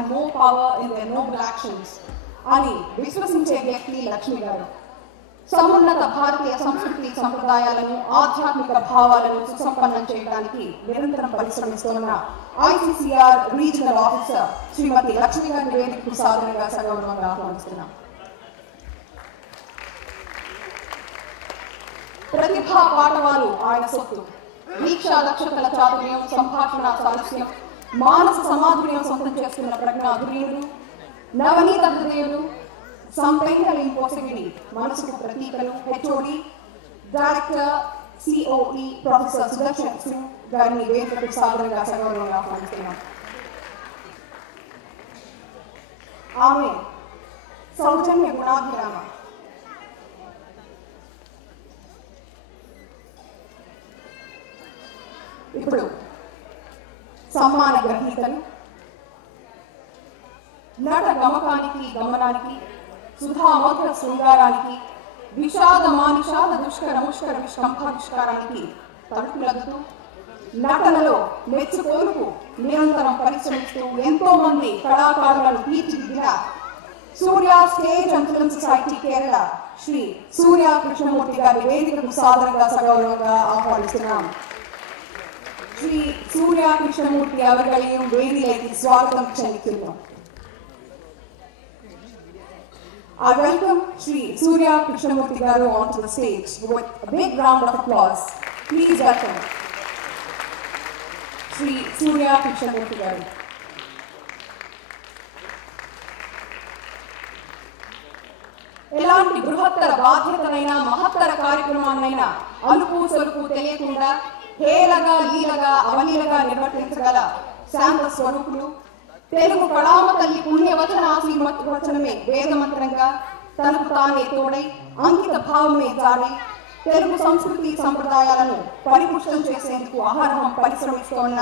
and more power in their noble actions అని విశ్వసించే వ్యక్తి లక్ష్మి గారు. సమున్నత భారతీయ సంస్కృతి సంప్రదాయాలను, ఆధ్యాత్మిక భావాలను సుసంపన్నం చేయడానికి నిరంతరం పరిశ్రమిస్తున్న ఐసీసీఆర్ రీజనల్ ఆఫీసర్ శ్రీమతి లక్ష్మి గారి వేదికకు సాధారణంగా సగౌరవంగా ఆహ్వానిస్తున్నాం. ప్రతిభా పాఠవాలు ఆయన సొత్తు. దీక్షా దక్షతల చాతుర్యం, సంభాషణ సారస్యం, మానస సమాధుర్యం సొంతం చేస్తున్న ప్రజ్ఞాధుర్యులు, నవనీత హృదయులు, సంపెంగళి పోసగిడి మనసుకు ప్రతీకలు HOD director COE professor Sudarshan Singh గారిని వేదికకు సాధారణంగా సగౌరవంగా ఆహ్వానిస్తున్నాం. ఆమె సౌజన్య గుణాభిరామ. ఇప్పుడు సమ్మాన గ్రహీతలు నట గమకానికి గమనానికి, సుధామధుర శృంగారానికి, విషాద మానిషాద దుష్కర ముష్కర విష్కంభావిష్కారానికి తలుపులద్దుతూ నటనలో మెచ్చుకోలుకు నిరంతరం పరిశ్రమిస్తూ ఎంతో మంది కళాకారులను తీర్చిదిద్దిన Surya stage and film society Kerala Shri Surya Krishnamurthy గారి వేదికకు సాధారణంగా సగౌరవంగా ఆహ్వానిస్తున్నాం. శ్రీ సూర్య కృష్ణమూర్తి అవర్గளையும் వేదికకి స్వాగతం చెల్లిస్తున్నాం. I welcome Shri Surya Krishnamurti Garu onto the stage with a big round of applause. Please welcome Shri Surya Krishnamurti Garu. ఎలాంటి బృహత్తర బాధ్యతనైనా, మహత్తర కార్యక్రమాన్నైనా అలుపు సొలుపు తెలియకుండా హేళగా లీలగా అవలీలగా నిర్వర్తించగల శాంత స్వరూపులు, తెలుగు కళామ తల్లి పుణ్యవచనాశీర్వచనమే వేదమంత్రంగా, తనకు తానే తోడై అంకిత భావమే జాడై తెలుగు సంస్కృతి సంప్రదాయాలను పరిపుష్టం చేసేందుకు అహర్హం పరిశ్రమిస్తోన్న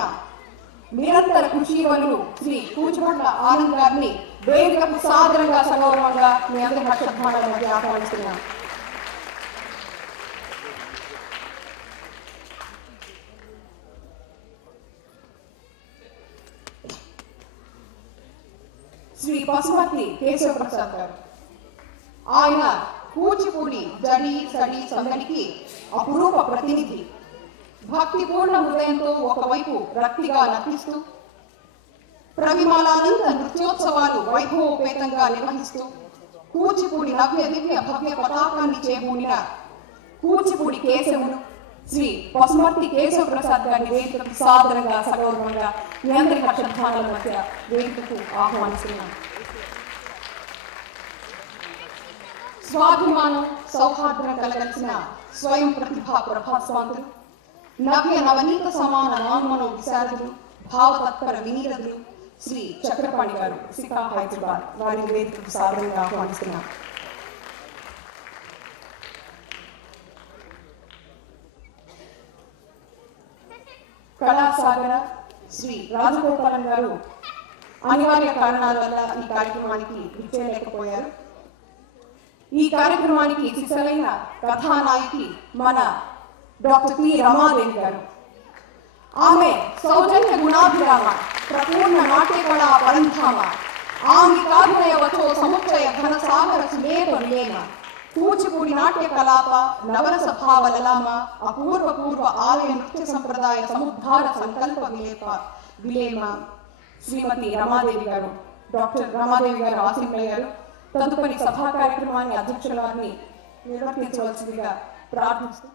నిరంతర కృషివలుడు శ్రీ కూచిపట్ల ఆనంద్ గారిని వేదికకు సాదరంగా సగౌరవంగా మీ అందరి హర్షధ్వానాల మధ్య ఆహ్వానిస్తున్నాం. శ్రీ పశుమతి కేశవ ప్రసాద్ గారు. ఆయన కూచిపూడి జడి సడి సందడికి అపురూప ప్రతినిధి. భక్తిపూర్ణ హృదయంతో ఒకవైపు రక్తిగా నర్తిస్తూ, ప్రవిమాలానంద నృత్యోత్సవాలు వైభవోపేతంగా నిర్వహిస్తూ కూచిపూడి నవ్య దివ్య భవ్య పతాకాన్ని చేబూనిన కూచిపూడి కేశవులు శ్రీ పశుమతి కేశవ ప్రసాద్ గారిని వేదికకు సాదరంగా సగౌరవంగా మీ అందరి హర్షధ్వానాల మధ్య వేదికకు ఆహ్వానిస్తున్నాం. స్వాభిమానం సౌహార్ద్రం కలగలిసిన స్వయం ప్రతిభా ప్రభాస్వాంతులు, నవ్య నవనీత సమాన నాన్మనో విశారదులు, భావతత్పర వినీరదులు శ్రీ చక్రపాణి గారు సికా హైదరాబాద్ వారిని వేదికకు సాదరంగా ఆహ్వానిస్తున్నాం. కళాసాగర శ్రీ రాజగోపాలన్ గారు అనివార్య కారణాల వల్ల ఈ కార్యక్రమానికి విచ్చేయలేకపోయారు. ఈ కార్యక్రమానికి సిసలైన కథానాయకి మన డాక్టర్ పి రమాదేవి గారు. ఆమె సౌజన్య గుణాభిరామ, ప్రపూర్ణ నాట్య కళా పరంధామ, ఆంగికాభినయ వచో సముచ్చయ ఘన సాగర సులేప విలేమ, కూచిపూడి నాట్య కలాప నవరస భావ లలామ, అపూర్వ పూర్వ ఆలయ నృత్య సంప్రదాయ సముద్ధార సంకల్ప విలేమ శ్రీమతి రమాదేవి గారు. డాక్టర్ రమాదేవి గారు ఆశీనులయ్యారు. తదుపరి సభా కార్యక్రమాన్ని అధ్యక్షుల వారిని నిర్వర్తించవలసిందిగా ప్రార్థిస్తూ